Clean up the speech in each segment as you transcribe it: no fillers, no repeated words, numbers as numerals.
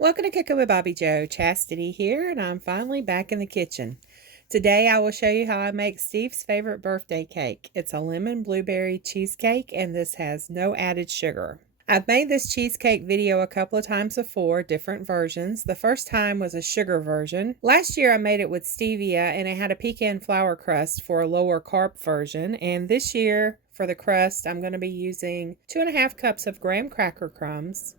Welcome to Cookin with Bobbi Jo. Chastity here, and I'm finally back in the kitchen. Today I will show you how I make Steve's favorite birthday cake. It's a lemon blueberry cheesecake, and this has no added sugar. I've made this cheesecake video a couple of times before, different versions. The first time was a sugar version. Last year I made it with stevia, and it had a pecan flour crust for a lower carb version. And this year for the crust, I'm going to be using 2.5 cups of graham cracker crumbs,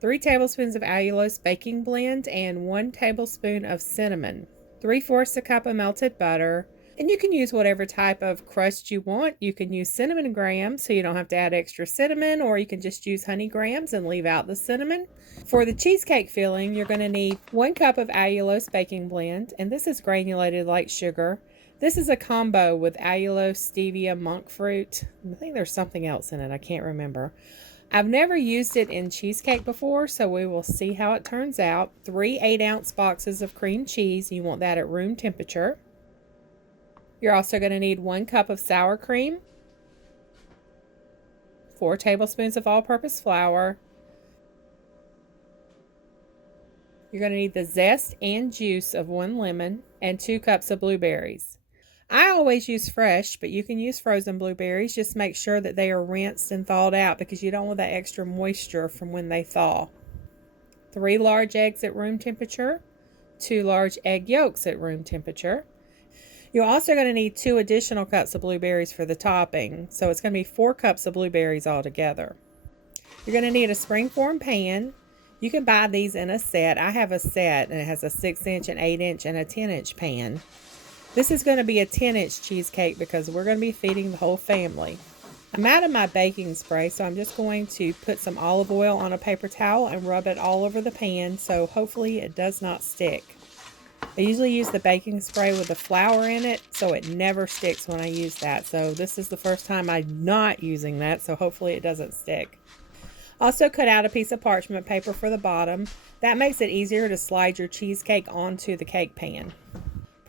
3 tablespoons of allulose baking blend, and 1 tablespoon of cinnamon, 3/4 cup of melted butter, and you can use whatever type of crust you want. You can use cinnamon grams so you don't have to add extra cinnamon, or you can just use honey grams and leave out the cinnamon. For the cheesecake filling, you're going to need 1 cup of allulose baking blend, and this is granulated like sugar. This is a combo with allulose, stevia, monk fruit. I think there's something else in it, I can't remember. I've never used it in cheesecake before, so we will see how it turns out. 3 8-ounce boxes of cream cheese. You want that at room temperature. You're also going to need 1 cup of sour cream, 4 tablespoons of all-purpose flour. You're going to need the zest and juice of 1 lemon and 2 cups of blueberries. I always use fresh, but you can use frozen blueberries. Just make sure that they are rinsed and thawed out because you don't want that extra moisture from when they thaw. 3 large eggs at room temperature, 2 large egg yolks at room temperature. You're also going to need 2 additional cups of blueberries for the topping, so it's going to be 4 cups of blueberries altogether. You're going to need a springform pan. You can buy these in a set. I have a set, and it has a 6-inch, an 8-inch, and a 10-inch pan. This is going to be a 10-inch cheesecake because we're going to be feeding the whole family. I'm out of my baking spray, so I'm just going to put some olive oil on a paper towel and rub it all over the pan, so hopefully it does not stick. I usually use the baking spray with the flour in it, so it never sticks when I use that. So this is the first time I'm not using that, so hopefully it doesn't stick. Also cut out a piece of parchment paper for the bottom. That makes it easier to slide your cheesecake onto the cake pan.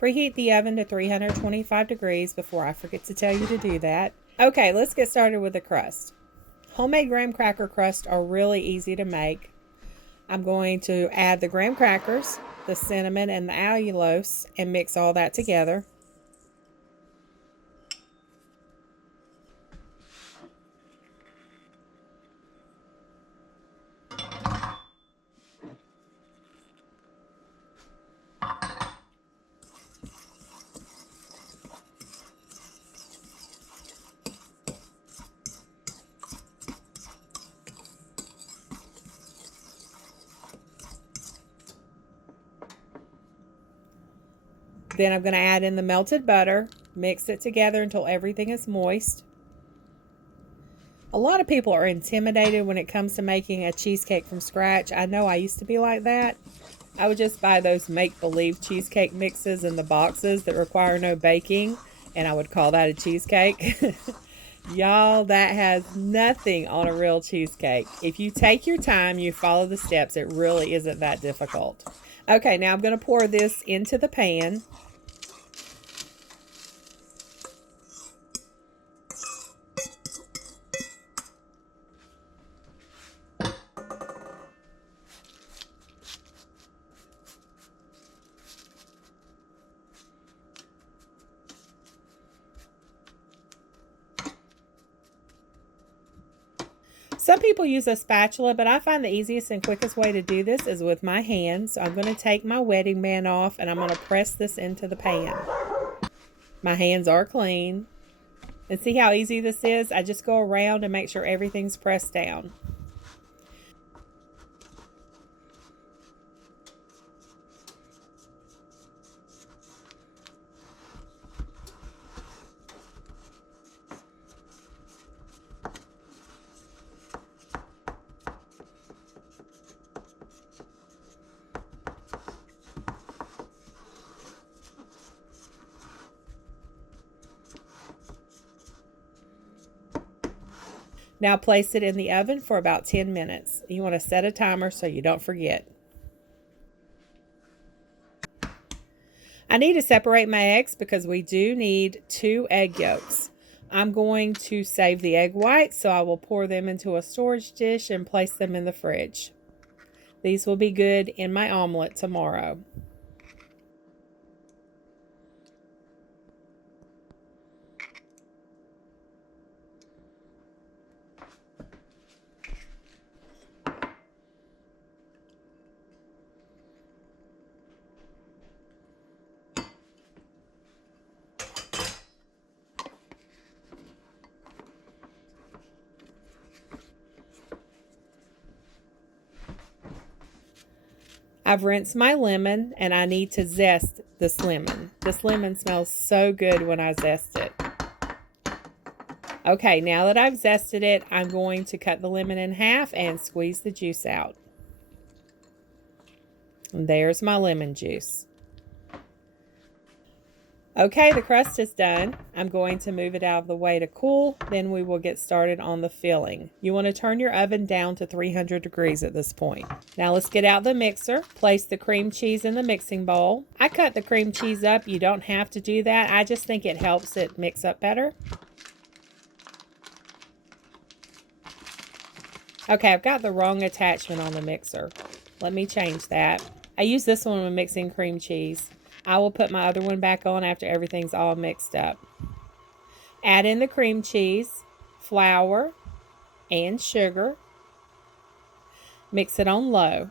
Preheat the oven to 325 degrees before I forget to tell you to do that. Okay, let's get started with the crust. Homemade graham cracker crusts are really easy to make. I'm going to add the graham crackers, the cinnamon, and the allulose and mix all that together. Then I'm going to add in the melted butter, mix it together until everything is moist. A lot of people are intimidated when it comes to making a cheesecake from scratch. I know I used to be like that. I would just buy those make-believe cheesecake mixes in the boxes that require no baking, and I would call that a cheesecake. Y'all, that has nothing on a real cheesecake. If you take your time, you follow the steps, it really isn't that difficult. Okay, now I'm going to pour this into the pan. Some people use a spatula, but I find the easiest and quickest way to do this is with my hands. So I'm going to take my wedding band off and I'm going to press this into the pan. My hands are clean. And see how easy this is? I just go around and make sure everything's pressed down. Now place it in the oven for about 10 minutes. You want to set a timer so you don't forget. I need to separate my eggs because we do need 2 egg yolks. I'm going to save the egg whites, so I will pour them into a storage dish and place them in the fridge. These will be good in my omelet tomorrow. I've rinsed my lemon and I need to zest this lemon. This lemon smells so good when I zest it. Okay, now that I've zested it, I'm going to cut the lemon in half and squeeze the juice out. And there's my lemon juice. Okay, the crust is done. I'm going to move it out of the way to cool. Then we will get started on the filling. You want to turn your oven down to 300 degrees at this point. Now let's get out the mixer. Place the cream cheese in the mixing bowl. I cut the cream cheese up. You don't have to do that. I just think it helps it mix up better. Okay, I've got the wrong attachment on the mixer. Let me change that. I use this one when mixing cream cheese. I will put my other one back on after everything's all mixed up. Add in the cream cheese, flour, and sugar. Mix it on low.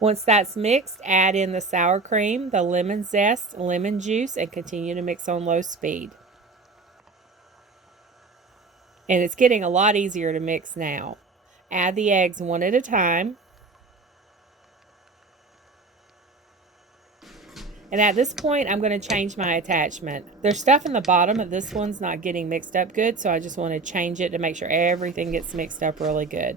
Once that's mixed, add in the sour cream, the lemon zest, lemon juice, and continue to mix on low speed. And it's getting a lot easier to mix now. Add the eggs one at a time. And at this point, I'm going to change my attachment. There's stuff in the bottom of this one's not getting mixed up good, so I just want to change it to make sure everything gets mixed up really good.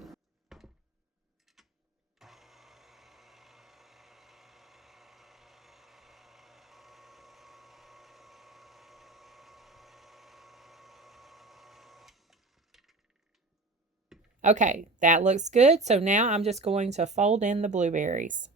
Okay, that looks good. So now I'm just going to fold in the blueberries.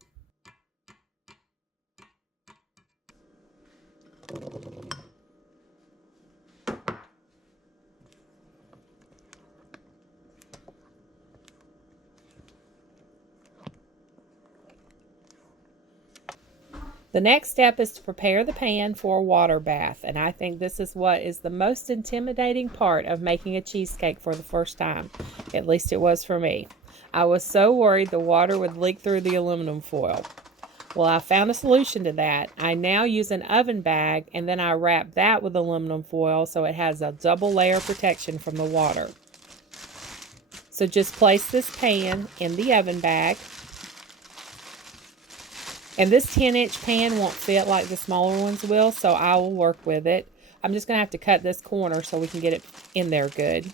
The next step is to prepare the pan for a water bath, and I think this is what is the most intimidating part of making a cheesecake for the first time. At least it was for me. I was so worried the water would leak through the aluminum foil. Well, I found a solution to that. I now use an oven bag, and then I wrap that with aluminum foil so it has a double layer protection from the water. So just place this pan in the oven bag. And this 10-inch pan won't fit like the smaller ones will, so I will work with it. I'm just going to have to cut this corner so we can get it in there good.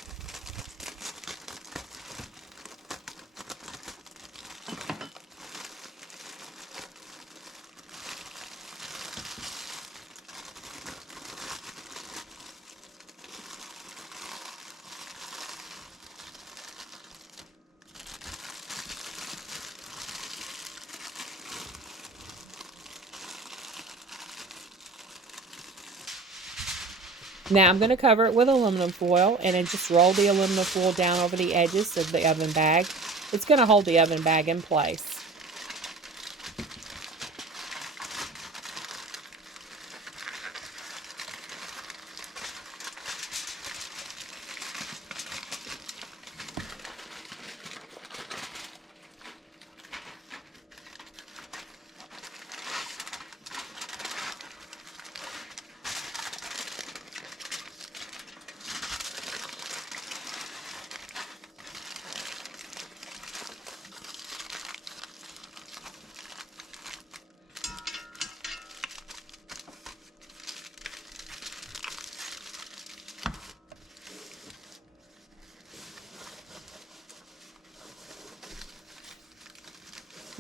Now I'm going to cover it with aluminum foil and then just roll the aluminum foil down over the edges of the oven bag. It's going to hold the oven bag in place.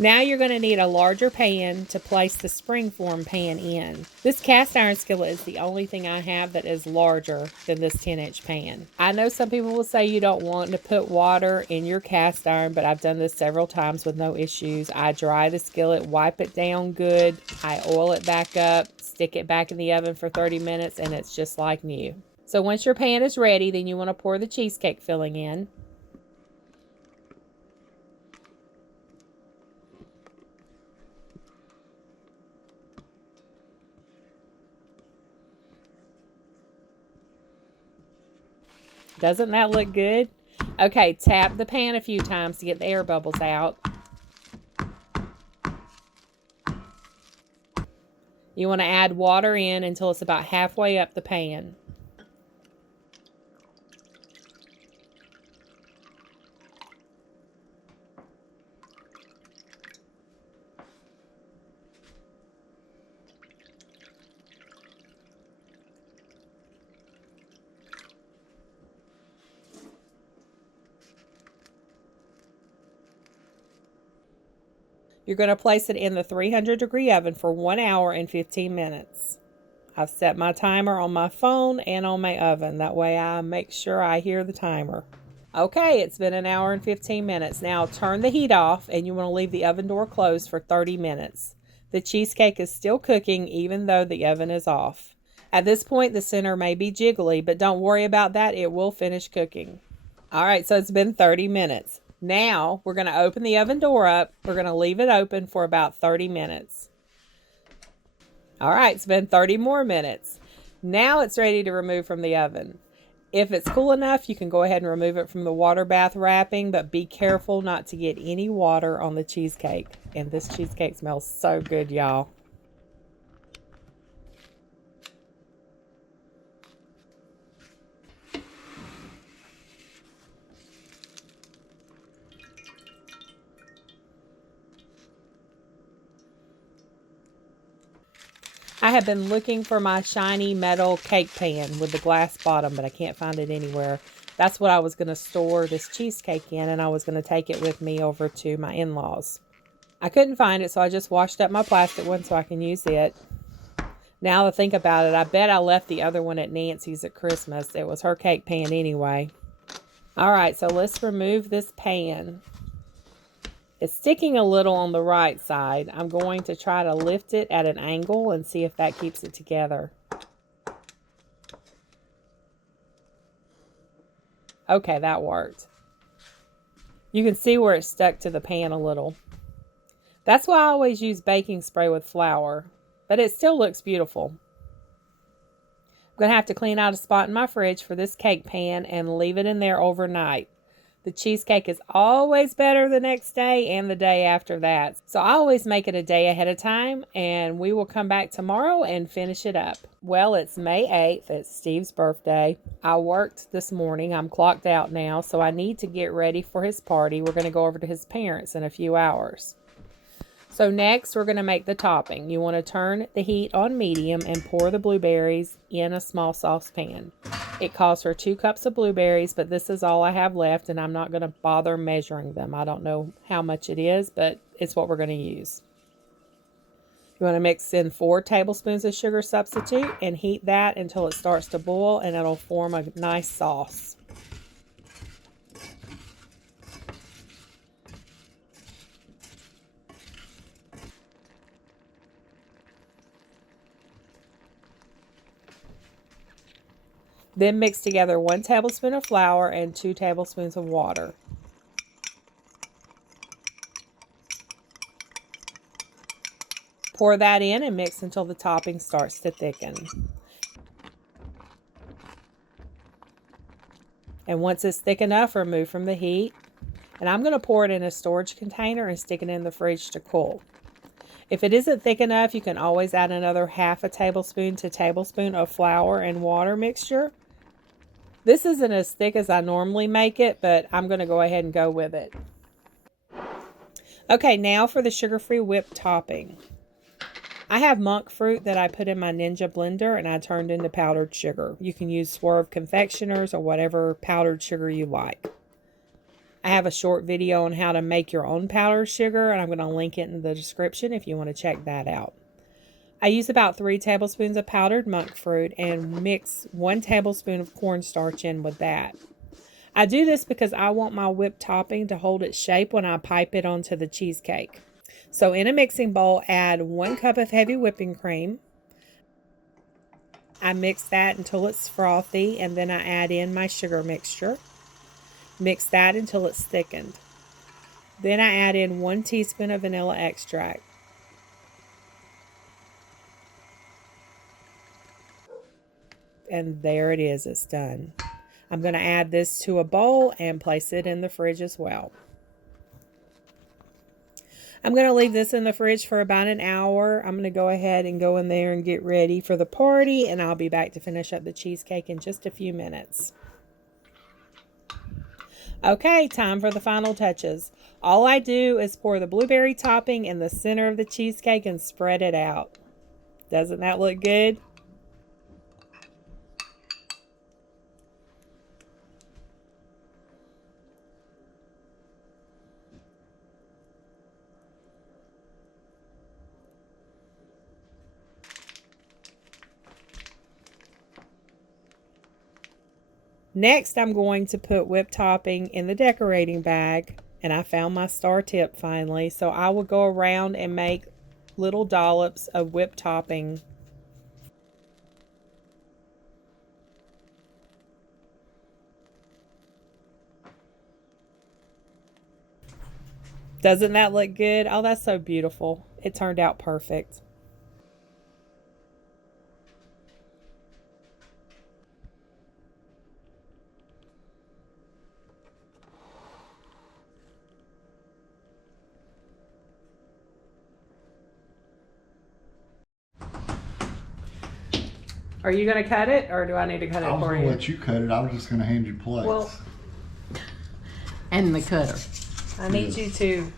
Now you're going to need a larger pan to place the springform pan in. This cast iron skillet is the only thing I have that is larger than this 10-inch pan. I know some people will say you don't want to put water in your cast iron, but I've done this several times with no issues. I dry the skillet, wipe it down good, I oil it back up, stick it back in the oven for 30 minutes, and it's just like new. So once your pan is ready, then you want to pour the cheesecake filling in. Doesn't that look good? Okay, tap the pan a few times to get the air bubbles out. You want to add water in until it's about halfway up the pan. You're going to place it in the 300-degree oven for 1 hour and 15 minutes. I've set my timer on my phone and on my oven. That way I make sure I hear the timer. Okay, it's been 1 hour and 15 minutes. Now turn the heat off and you want to leave the oven door closed for 30 minutes. The cheesecake is still cooking even though the oven is off. At this point, the center may be jiggly, but don't worry about that. It will finish cooking. All right, so it's been 30 minutes. Now, we're going to open the oven door up. We're going to leave it open for about 30 minutes. All right, it's been 30 more minutes. Now it's ready to remove from the oven. If it's cool enough, you can go ahead and remove it from the water bath wrapping, but be careful not to get any water on the cheesecake. And this cheesecake smells so good, y'all. I have been looking for my shiny metal cake pan with the glass bottom, but I can't find it anywhere. That's what I was going to store this cheesecake in, and I was going to take it with me over to my in-laws. I couldn't find it, so I just washed up my plastic one so I can use it. Now to think about it, I bet I left the other one at Nancy's at Christmas. It was her cake pan anyway. All right, so let's remove this pan. It's sticking a little on the right side. I'm going to try to lift it at an angle and see if that keeps it together. Okay, that worked. You can see where it's stuck to the pan a little. That's why I always use baking spray with flour, but it still looks beautiful. I'm going to have to clean out a spot in my fridge for this cake pan and leave it in there overnight. The cheesecake is always better the next day and the day after that. So I always make it a day ahead of time, and we will come back tomorrow and finish it up. Well, it's May 8th. It's Steve's birthday. I worked this morning. I'm clocked out now, so I need to get ready for his party. We're going to go over to his parents in a few hours. So next, we're going to make the topping. You want to turn the heat on medium and pour the blueberries in a small saucepan. It calls for 2 cups of blueberries, but this is all I have left, and I'm not going to bother measuring them. I don't know how much it is, but it's what we're going to use. You want to mix in 4 tablespoons of sugar substitute and heat that until it starts to boil, and it'll form a nice sauce. Then mix together 1 tablespoon of flour and 2 tablespoons of water. Pour that in and mix until the topping starts to thicken. And once it's thick enough, remove from the heat. And I'm going to pour it in a storage container and stick it in the fridge to cool. If it isn't thick enough, you can always add another half a tablespoon to tablespoon of flour and water mixture. This isn't as thick as I normally make it, but I'm going to go ahead and go with it. Okay, now for the sugar-free whipped topping. I have monk fruit that I put in my Ninja blender and I turned into powdered sugar. You can use Swerve confectioners or whatever powdered sugar you like. I have a short video on how to make your own powdered sugar, and I'm going to link it in the description if you want to check that out. I use about 3 tablespoons of powdered monk fruit and mix 1 tablespoon of cornstarch in with that. I do this because I want my whipped topping to hold its shape when I pipe it onto the cheesecake. So in a mixing bowl, add 1 cup of heavy whipping cream. I mix that until it's frothy, and then I add in my sugar mixture. Mix that until it's thickened. Then I add in 1 teaspoon of vanilla extract. And there it is, it's done. I'm going to add this to a bowl and place it in the fridge as well. I'm going to leave this in the fridge for about an hour. I'm going to go ahead and go in there and get ready for the party, and I'll be back to finish up the cheesecake in just a few minutes. Okay, time for the final touches. All I do is pour the blueberry topping in the center of the cheesecake and spread it out. Doesn't that look good? Next, I'm going to put whipped topping in the decorating bag, and I found my star tip finally. So I will go around and make little dollops of whipped topping. Doesn't that look good? Oh, that's so beautiful. It turned out perfect. Are you going to cut it, or do I need to cut it for you? I was going to let you cut it. I was just going to hand you plates. Well, and the cutter. I need you to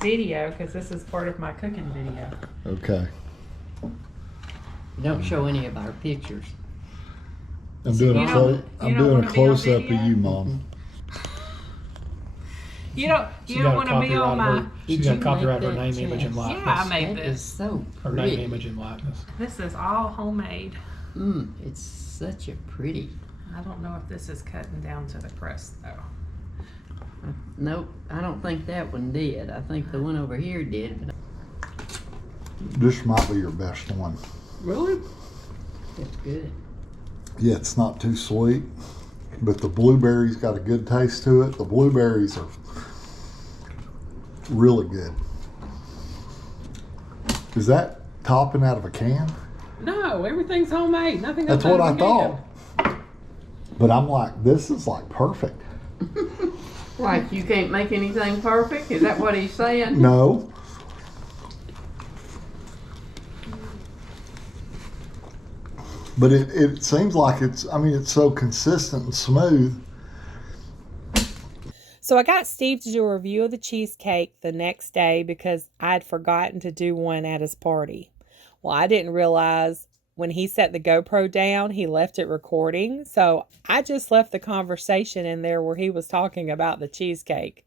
video, because this is part of my cooking video. Okay. Don't show any of our pictures. I'm doing a close up of you, Mom. You don't want to be on my... She's got copyright her name, image, and likeness. Yeah, I made That is this. so Her pretty. name, image, and likeness. This is all homemade. It's such a pretty. I don't know if this is cutting down to the crust, though. Nope, I don't think that one did. I think the one over here did. This might be your best one. Really? That's good. Yeah, it's not too sweet, but the blueberries got a good taste to it. The blueberries are really good. Is that topping out of a can? No, everything's homemade. Nothing. That's what I thought. But I'm like, this is like perfect. Like you can't make anything perfect? Is that what he's saying? No. But it seems like it's so consistent and smooth. So I got Steve to do a review of the cheesecake the next day because I'd forgotten to do one at his party. Well, I didn't realize when he set the GoPro down, he left it recording. So I just left the conversation in there where he was talking about the cheesecake.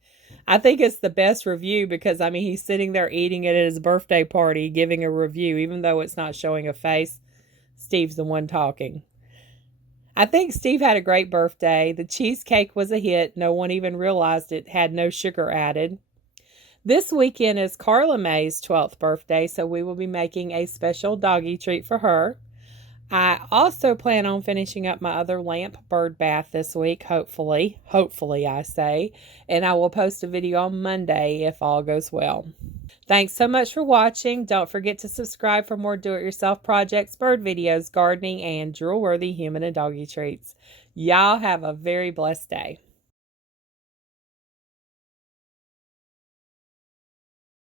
I think it's the best review because, he's sitting there eating it at his birthday party, giving a review, even though it's not showing a face. Steve's the one talking. I think Steve had a great birthday. The cheesecake was a hit. No one even realized it had no sugar added. This weekend is Carla May's 12th birthday, so we will be making a special doggy treat for her. I also plan on finishing up my other lamp bird bath this week, hopefully I say, and I will post a video on Monday if all goes well. Thanks so much for watching. Don't forget to subscribe for more do-it-yourself projects, bird videos, gardening, and drool-worthy human and doggy treats. Y'all have a very blessed day.